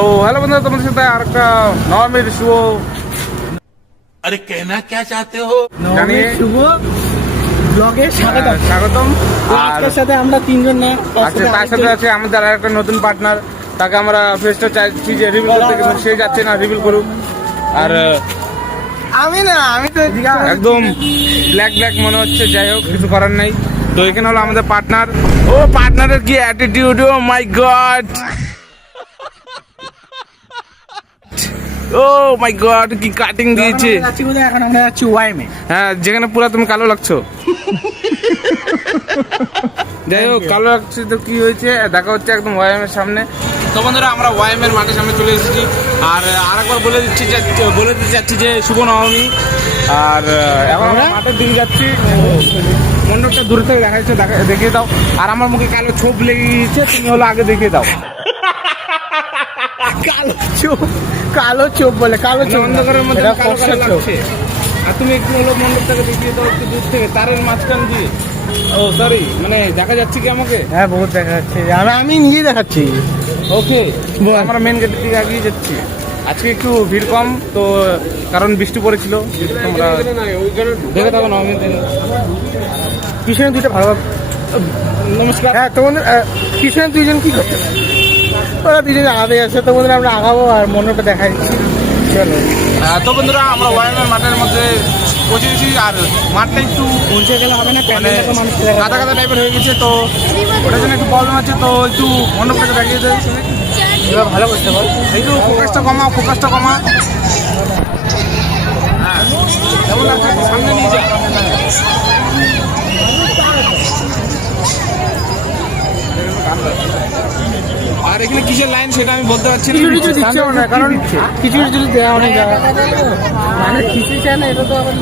তো হ্যালো বন্ধুরা, তোমাদের সাথে আর একটা নবমীর শুভ अरे कहना क्या चाहते हो? জানিয়ে শুভ ব্লগে স্বাগতম। আর আজকের সাথে আমরা তিনজন না আজকে তার সাথে আছে আমাদের আর একটা নতুন পার্টনার, তাকে আমরা ফেসটা চাইছি যে রিভিল করতে, কিন্তু সে যাচ্ছে না রিভিল করুক। আর আমি তো একদম ব্ল্যাক ব্ল্যাক মনে হচ্ছে, যাই হোক কিছু করার নাই। তো এখানে হলো আমাদের পার্টনার। ও পার্টনারের কি অ্যাটিটিউড, ও মাই গড, ও মাই গড, কি কাটিং দিয়েছে। যাচ্ছি কোথায়? এখন আমরা যাচ্ছি ওয়াইমে। হ্যাঁ, যেখানে পুরো তুমি কালো লাগছো। যাই হোক, কালো লাগছে তো কি হয়েছে, দেখা হচ্ছে একদম ওয়াইএম এর সামনে। তো বন্ধুরা, আমরা ওয়াইএম এর মাঠের সামনে চলে এসেছি। আর আরেকবার বলে দিতে চাচ্ছি যে শুভ নবমী। আর এখন আমরা মাঠের দিকে যাচ্ছি। মণ্ডপটা দূরে থেকে দেখা যাচ্ছে, দেখিয়ে দাও। আর আমার মুখে কালো ছোপ লেগে গিয়েছে, তুমি হলো আগে দেখিয়ে দাও। কালো চোখ বলে, কালো চোখ অন্ধকারের মধ্যে এটা কালো কালো ফর্সা চোখ। লাগছে। আর তুমি একটু হলো মণ্ডপটাকে দেখিয়ে দাও একটু দূর থেকে, তারের মাঝখান দিয়ে। ও সরি, মানে দেখা যাচ্ছে কি আমাকে? হ্যাঁ, বহুত দেখা যাচ্ছে। আমি নিজেই দেখাচ্ছি। ওকে, বল। আমরা মেন গেটের দিকে এগিয়ে যাচ্ছি। আজকে একটু ভিড় কম, তো কারণ বৃষ্টি পড়েছিল। তোমরা দেখে থাকো নবমীর দিন। পিছনে দুইটা ভালো। নমস্কার। হ্যাঁ, তোমাদের পিছনে দুইজন কি করছে? ওরা দুজন আগাতে যাচ্ছে, তোমাদের আমরা আগাবো আর মণ্ডপটা দেখা দিচ্ছি। চলো। তো বন্ধুরা, আমরা ওয়াইমের মাঠের মধ্যে পৌঁছে গেছি। আর মাঠটা একটু পৌঁছে গেলে হবে না, মানে প্যান্ডেলটা মানুষ কাদা কাদা টাইপের হয়ে গেছে, তো ওটার জন্য একটু প্রবলেম আছে। তো একটু মণ্ডপটাকে দেখিয়ে দেয়, এবার ভালো করতে পারো। একটু ফোকাসটা কমা। হ্যাঁ, কেমন লাগছে? সামনে নিয়ে যা। আর এখানে কিসের লাইন সেটা আমি বলতে পারছি না। কিছু দিচ্ছে না, কারণ কিছু যদি দেওয়া অনেক মানে কিছু চায় না, এটা তো আবার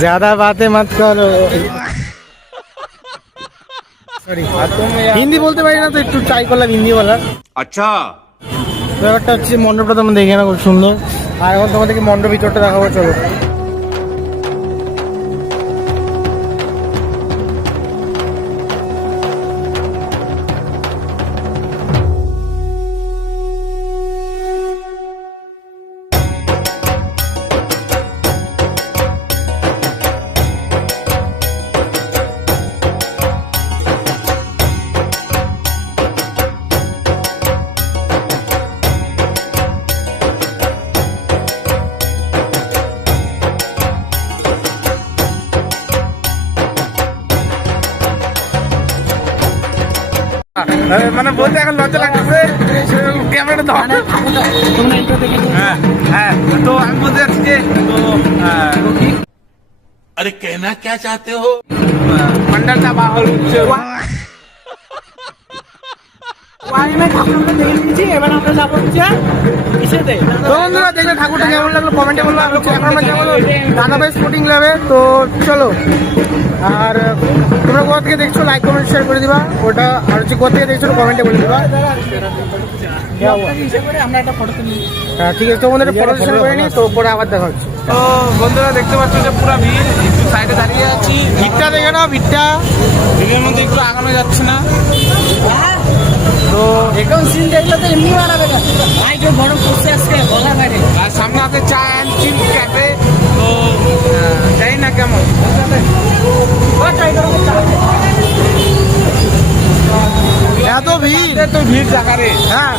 ज़्यादा बातें मत करो। সরি, হিন্দি বলতে পারি না, তো একটু ট্রাই করলাম হিন্দি বলার। अच्छा ব্যাপারটা হচ্ছে মণ্ডপটা তোমরা দেখে না, খুব সুন্দর। আর এখন তোমাদেরকে মণ্ডপ ভিতরটা দেখাবো, চলো। মানে বলতে এখন লজ্জা লাগতেছে, ক্যামেরাটা ধর। তোমরা এইটা দেখে নিও। হ্যাঁ, তো আমি বলতে যাচ্ছি যে তো अरे कहना क्या चाहते हो? মন্ডলটা বাহল হচ্ছে। ওয়াইমে ঠাকুরটা দেখে নিয়েছি, এবার আমরা যাবো হচ্ছে ইসেতে। তো বন্ধুরা, দেখলে ঠাকুরটা কেমন লাগলো কমেন্টে বললো। এখন আমরা যাবো দাদাভাই স্পোর্টিং ল্যাবে, তো চলো। আর তোমরা কোথা থেকে দেখছো লাইক কমেন্ট শেয়ার করে দিবা ওটা। আর হচ্ছে কোথা থেকে দেখছো কমেন্টে বলে দিবা। হ্যাঁ, ঠিক আছে, তো বন্ধুরা ফটো সেশন করে নিই, তো পরে আবার দেখা হচ্ছে। তো বন্ধুরা, দেখতে পাচ্ছ যে পুরো ভিড়, একটু সাইডে দাঁড়িয়ে আছি। ভিড়টা দেখে নাও, ভিড়টা। ভিড়ের মধ্যে একটু আগানো যাচ্ছে না। তো এখন সিন দেখলে তো এমনি বাড়াবে না, লাইট গরম করছে আজকে বলা বাইরে। আর সামনে আছে চা অ্যান্ড চিল ক্যাফে। তো জানি না কেমন এত ভিড়, তো ভিড় জায়গারে। হ্যাঁ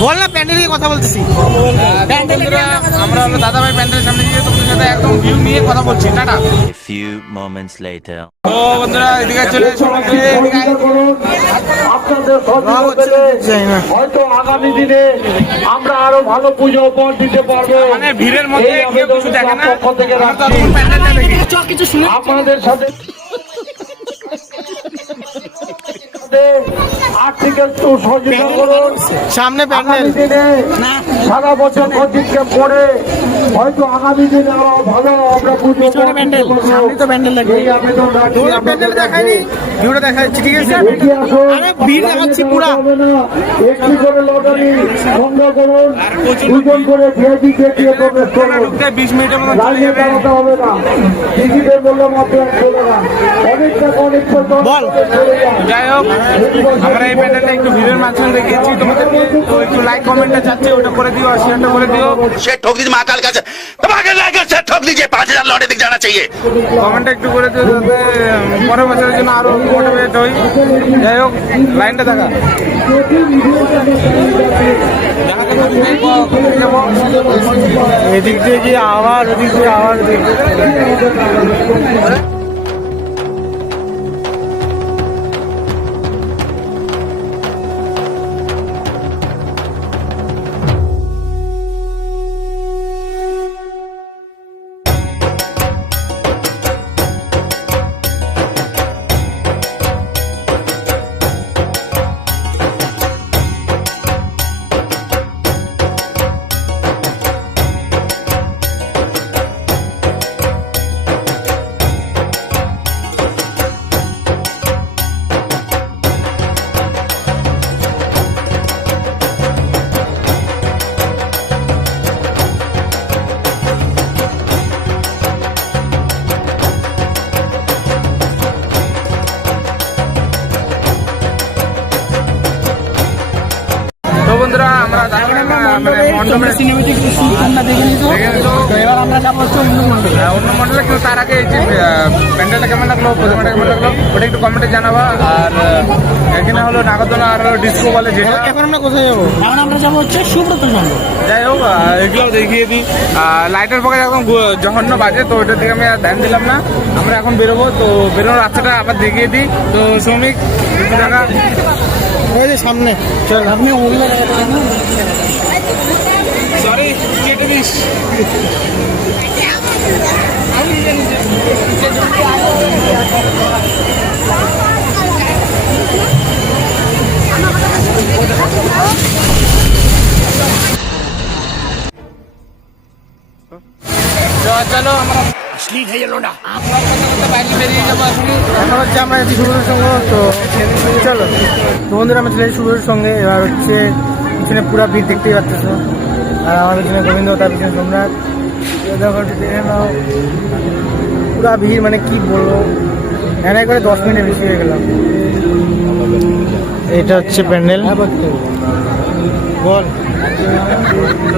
বল না, প্যান্ডেলে কথা বলতেছি। বন্ধুরা, আমরা হলো দাদাভাই প্যান্ডেলের সামনে গিয়ে তোমাদের সাথে একদম ভিউ নিয়ে কথা বলছি। Tata. A few moments later. তো বন্ধুরা, এদিকে চলে এসো। আপনাদের সহযোগিতা হয়তো আগামী দিনে আমরা আরো ভালো পুজো উপহার দিতে পারবো। মানে ভিড়ের মধ্যে এই কেউ কিছু দেখে না, পক্ষ থেকে আমরা তো রাখছি। এখন প্যান্ডেলটা দেখি। আপনাদের সাথে আর্থিক একটু সহযোগিতা করুন। সামনে প্যান্ডেল আগামী দিনে সারা বছর কোচিং ক্যাম্প করে হয়তো আগামী দিনে আরো ভালো আমরা পুজো পিছনে প্যান্ডেল, সামনে তো প্যান্ডেল লাগবে। এই আবেদন রাখি। তোমাদের প্যান্ডেল দেখায়নি, ভিডিওটা দেখা যাচ্ছে, ঠিক আছে? এগিয়ে আসুন। আরে ভিড় দেখাচ্ছি পুরা। হবে না। একটি করে লটারি সংগ্রহ করুন, দুজন করে ভিআইপি দিয়ে প্রবেশ করুন। 20 মিনিটের মতো চলে লাইনে যাবে। দাঁড়াতে হবে না, টিকিটের মূল্য মাত্র 100 টাকা। অনেক টাকা অনেক পয়সা বল। চলে যায়। যাই হোক, আমরা এই প্যান্ডেলটা একটু ভিড়ের মাঝখানে দেখিয়েছি তোমাদেরকে, তো একটু লাইক কমেন্টটা চাচ্ছি, ওটা করে দিও আর শেয়ারটা করে দিও। से ठोक दीजिए महाकाल का धमाके लाकर से ठोक दीजिए 5000 लौटे दिख जाना चाहिए। কমেন্টটা একটু করে দিও যাতে পরের বছরের জন্য আরো মোটিভেট হই। যাই হোক, লাইনটা দেখা এদিক দিয়ে গিয়ে আবার ওদিক দিয়ে আবার ওদিক দিয়ে। তো বন্ধুরা, আমরা মণ্ডপে সিনেমেটিক আমরা দেখে নিতো। তো এবার আমরা যাবো হচ্ছে অন্য মণ্ডপে। অন্য মন্ডলে কিন্তু তার আগে এই যে প্যান্ডেলটা কেমন লাগলো, প্রতিমাটা কেমন লাগলো, ওটা একটু কমেন্টে জানাবা। আর এখানে হলো নাগরদোলা আর ডিস্কো বলে যেটা। এখন আমরা কোথায় যাবো? এখন আমরা যাবো হচ্ছে সুব্রত মণ্ডপ। যাই হোক, এগুলোও দেখিয়ে দিই। লাইটের পক্ষে একদম জঘন্য বাজে, তো ওটার দিকে আমি আর ধ্যান দিলাম না। আমরা এখন বেরোবো, তো বেরোনোর রাস্তাটা আবার দেখিয়ে দিই। তো শ্রমিক একটু দেখা, ওই যে সামনে, চল আপনি অন্য সরি কেটে দিস। চলো আমরা বাইরে বেরিয়ে যাবো এখন। এখন হচ্ছে আমরা এসেছি সুব্রতর সঙ্গে। তো চলো, তো বন্ধুরা আমরা চলে এসেছি সুব্রতর সঙ্গে। এবার হচ্ছে পিছনে পুরা ভিড় দেখতেই পাচ্ছ। আর আমার পিছনে গোবিন্দ, তার পিছনে সোমনাথ। দেখো একটু দেখে নাও, পুরা ভিড়, মানে কি বলবো, এনে করে 10 মিনিটের বেশি হয়ে গেলাম। এটা হচ্ছে প্যান্ডেল, বল।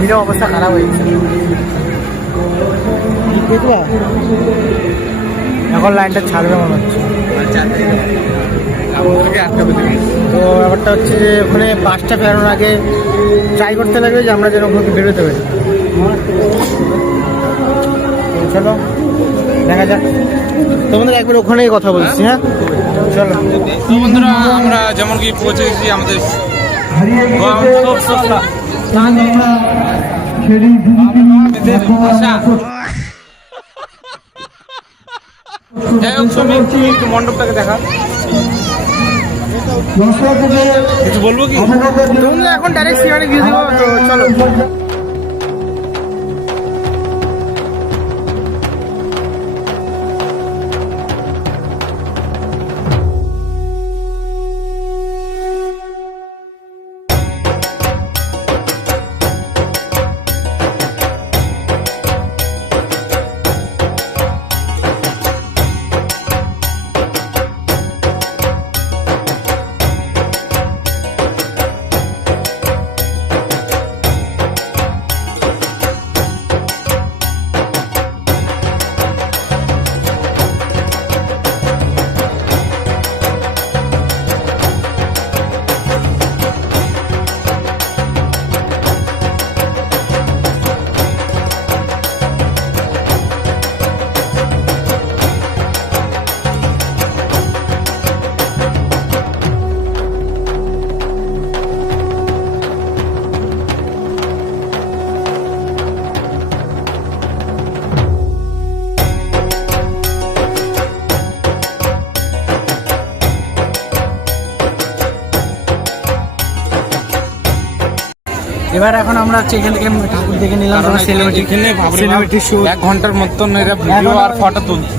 ভিড়ের অবস্থা খারাপ হয়েছে, দেখবা? এখন লাইনটা ছাড়বে মনে হচ্ছে। তো ব্যাপারটা হচ্ছে যে ওখানে 5টা ফেরানোর আগে ট্রাই করতে লাগবে যে আমরা যেন ওখানে বেরোতে পারি। তো চলো দেখা যাক, তোমাদের একবার ওখানেই কথা বলছি। হ্যাঁ চলো। তো বন্ধুরা, আমরা যেমন কি পৌঁছে গেছি আমাদের যাই হোক, শ্রমিক একটু মণ্ডপটাকে দেখা, কিছু বলবো কি? তোমরা এখন ডাইরেক্ট সিনেমানে গিয়ে দেবো। তো চলো। এবার এখন আমরা হচ্ছে এখান থেকে ঠাকুর দেখে নিলাম, কারণ সেলিব্রিটি এখানে সেলিব্রিটি শো 1 ঘন্টার মতন এরা ভিডিও আর ফটো তুলছে।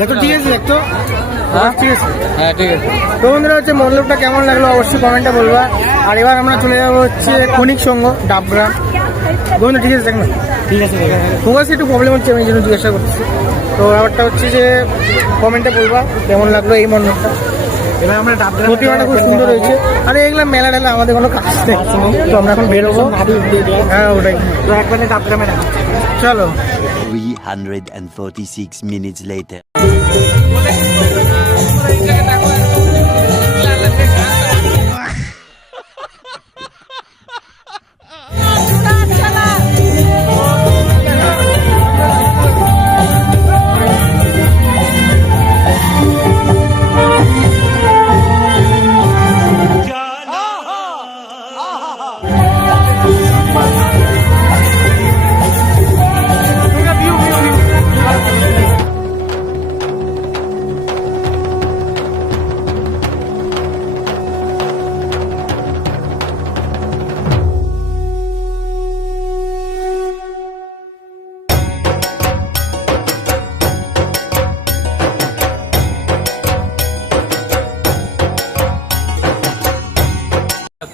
দেখো ঠিক আছে, দেখতো ঠিক আছে। হ্যাঁ ঠিক আছে। তো বন্ধুরা হচ্ছে মণ্ডপটা কেমন লাগলো অবশ্যই কমেন্টে বলবা। আর এবার আমরা চলে যাবো হচ্ছে খনিক সংঘ ডাবগ্রাম। বন্ধু ঠিক আছে, দেখ না ঠিক আছে, ফোকাসে একটু প্রবলেম হচ্ছে, আমি এই জন্য জিজ্ঞাসা করছি। তো ব্যাপারটা হচ্ছে যে কমেন্টে বলবা কেমন লাগলো এই মণ্ডপটা। এবার আমরা ডাবগ্রাম, প্রতিমাটা খুব সুন্দর হয়েছে। আরে এগুলো মেলা টেলা আমাদের কোনো কাজ নেই, তো আমরা এখন বেরোবো। হ্যাঁ ওটাই, তো একবারে ডাবগ্রামে দেখা চলো। 346 minutes later.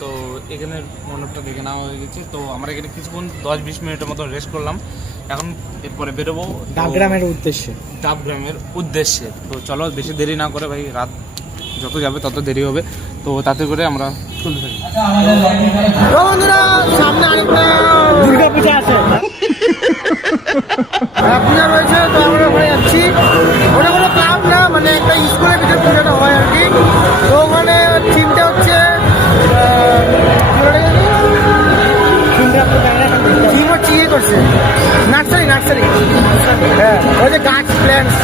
তো এখানে মণ্ডপটা দেখে নেওয়া হয়ে গেছে। তো আমরা এখানে কিছুক্ষণ 10-20 মিনিটের মতো রেস্ট করলাম। এখন এরপরে বেরোবো ডাবগ্রামের উদ্দেশ্যে। ডাবগ্রামের উদ্দেশ্যে। তো চলো বেশি দেরি না করে ভাই, রাত যত যাবে তত দেরি হবে, তো তাতে করে আমরা চলতে থাকি। তো বন্ধুরা সামনে আরেকটা দুর্গা পূজা আছে, পূজা রয়েছে। তো আমরা ওখানে যাচ্ছি। ওটা কোনো ক্লাব না, মানে একটা স্কুলের ভিতরে পূজাটা হয় আর কি। তো ওখানে থিমটা হচ্ছে থিম হচ্ছে ইয়ে করছে নার্সারি হ্যাঁ, ওই যে গাছ প্ল্যান্টস।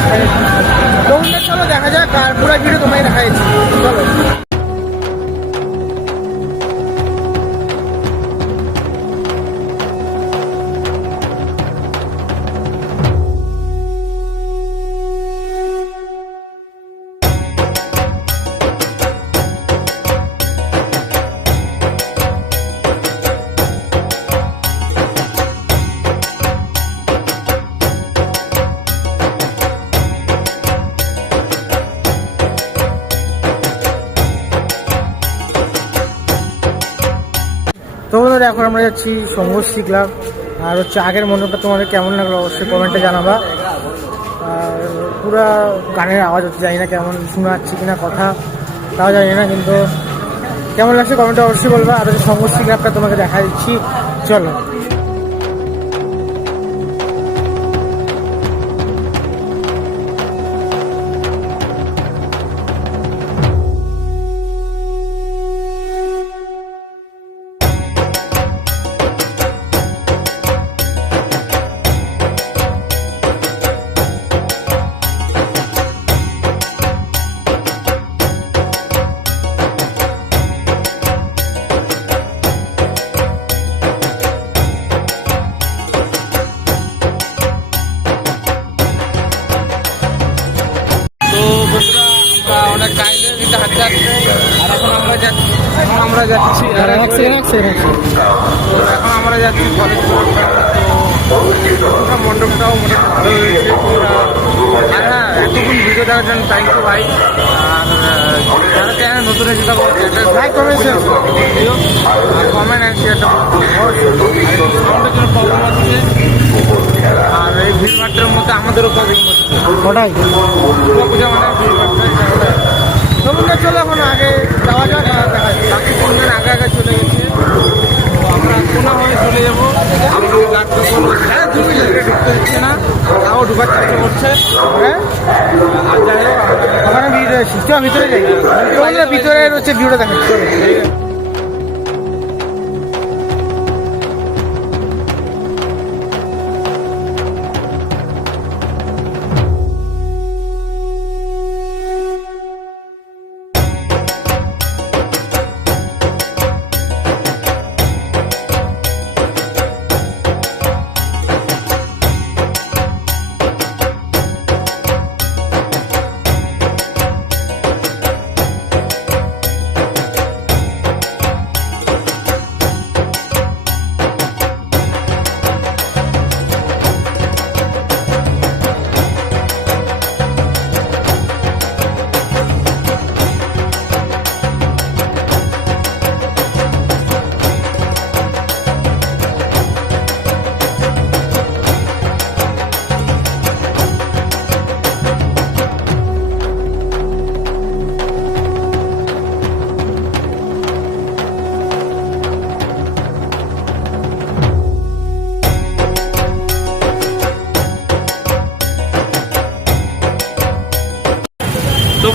তো চলো দেখা যাক, আর পুরো ভিডিও তোমায় দেখা যাচ্ছে। চলো তো বন্ধুরা এখন আমরা যাচ্ছি সংঘশ্রী ক্লাব। আর হচ্ছে আগের মণ্ডপটা তোমাদের কেমন লাগলো অবশ্যই কমেন্টে জানাবা। আর পুরা গানের আওয়াজ হচ্ছে, জানি না কেমন শোনা যাচ্ছে কিনা কথা, তাও জানি না, কিন্তু কেমন লাগছে কমেন্টে অবশ্যই বলবা। আর হচ্ছে সংঘশ্রী ক্লাবটা তোমাকে দেখা দিচ্ছি, চলো। অনেক কাজের দিতে হাত যাচ্ছে। আর এখন আমরা যাচ্ছি তো এখন আমরা যাচ্ছি কলেজ। তো মণ্ডপটাও মোটামুটি ভালো হয়েছে পুরো। আর হ্যাঁ, এতক্ষণ ভিডিও দেখার জন্য থ্যাংক ইউ ভাই। আর যারা চ্যানেল নতুন এসে থাকো লাইক কমেন্ট শেয়ার ভিডিও আর কমেন্ট অ্যান্ড শেয়ারটা সাউন্ডের জন্য প্রবলেম হচ্ছে। আর এই ভিড়ভাট্টার মধ্যে আমাদেরও প্রবলেম হচ্ছে। ওটাই পূজা মানে ভিড়ভাট্টা। তোমরা চলো এখন আগে যাওয়া যাক। বাকি 3 জন আগে চলে গেছে, তো আমরা কোনা হয়ে চলে যাবো। হ্যাঁ, ঢুকতে দিচ্ছে না, তাও ঢুকার চেষ্টা করছে। হ্যাঁ, আর যাই হোক ওখানে ভিড় রয়েছে, চল ভিতরে যাই। ভিতরে হচ্ছে ভিউটা দেখাচ্ছি।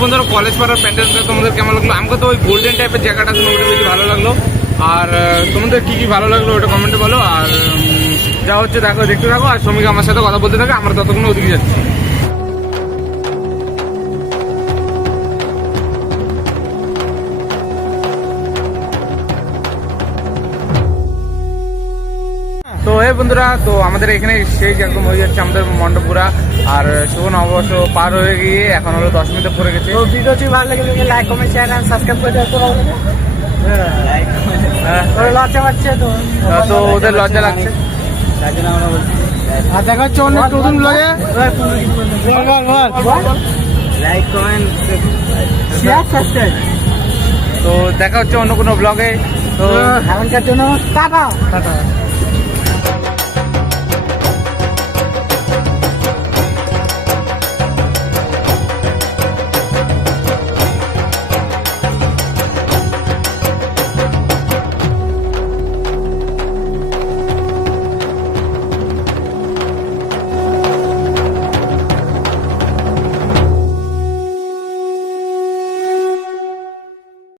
বন্ধুরা কলেজ পাড়ার প্যান্ডেলটা তোমাদের কেমন লাগলো? আমাকে তো ওই গোল্ডেন টাইপের জায়গাটা ছিল, ওটা বেশি ভালো লাগলো। আর তোমাদের কী কী ভালো লাগলো ওটা কমেন্টে বলো। আর যা হচ্ছে দেখো, দেখতে থাকো, আর শ্রমিক আমার সাথে কথা বলতে থাকে, আমরা ততক্ষণ ওদিকে যাচ্ছি। তো এই বন্ধুরা, তো আমাদের এখানে শেষ একদম হয়ে যাচ্ছে আমাদের মণ্ডপপুরা। আর শুভ নববর্ষ পার হয়ে গিয়ে এখন হলো 10 মিনিট পরে গেছে। তো ভিডিওটি ভালো লাগে like comment share and subscribe করে দিতে হবে। ওরা লজ্জা পাচ্ছে তো, তো ওদের লজ্জা লাগছে। আর দেখা হচ্ছে অন্য নতুন ব্লগে। Like comment share subscribe. তো দেখা হচ্ছে অন্য কোনো ব্লগে। তো এখনকার জন্য টাটা টাটা।